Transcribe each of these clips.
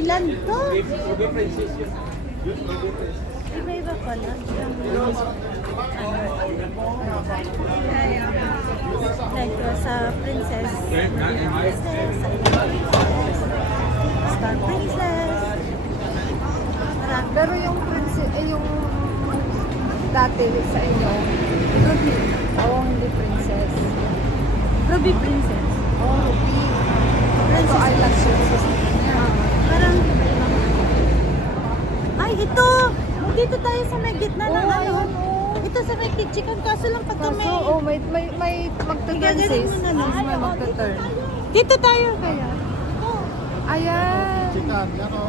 Island to. Ruby Princess yun. Iba-iba pala. Like sa Princess. Princess. Star Princess. Marami. Pero yung princess, yung dati sa inyo, Ruby. Oo, hindi princess. Ruby Princess. Oh, Ruby. Ito Princess. Island princess. Parang ay, ito! Dito tayo sa may gitna ng Oh, ano. ayun, oh. Ito sa may kitchikan. Kaso lang pagka Kaso, may... oh, may magta-turn Gagaling sis. mo na lang. May magta-turn. Dito tayo kaya. Ayan. Chikan, yan o.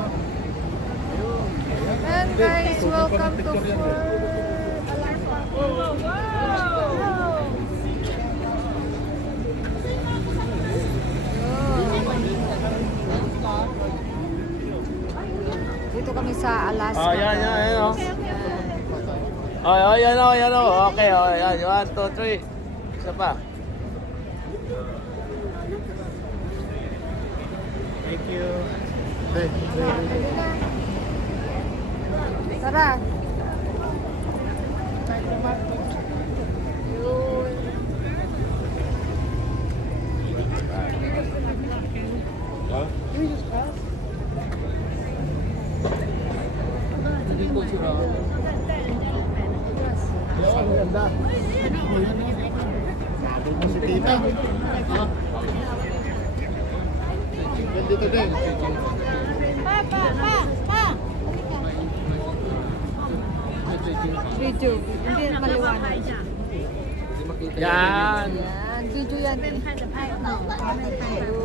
And guys, welcome to Dito kami sa Alaska. Oh, yan, oh. Oh, yan, oh. Okay, oh, yan. 1, 2, 3. Isa pa. Thank you. Tara. Ang ganda. Sabi mo si tita. Yan dito din. Pa! Video. Hindi maliwanag. Yan. Yan. Video yan. Ayun, wala. Kayo.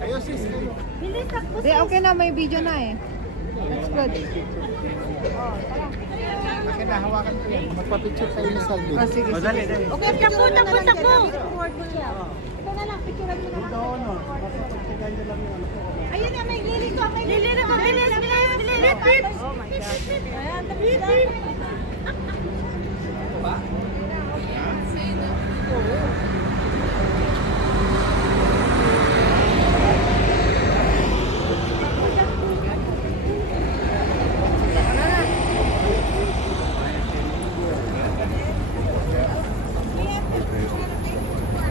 Kayo sis, kayo. Bilis, tapos. Di, okay na. May video na eh. That's good. Akin na, hawakan ko yan. Magpapicture tayo ni Salvi. Oh, sige, sige. Okay, tapo. Ito no. Mapapagsagan nyo lang yun. Ayun na, may liliko. Liliko, bilis. Oh my God. Ayan, tapos na.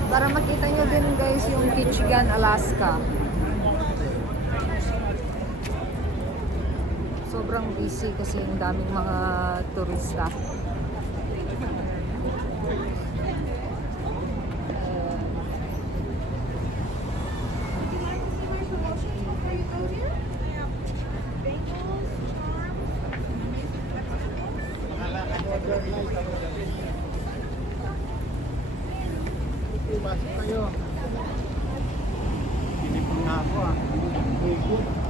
Para makita nyo din guys yung Kitchigan, Alaska. Sobrang busy kasi yung daming mga turista. Pasok kayo. Pinipon na ako ah. Very good.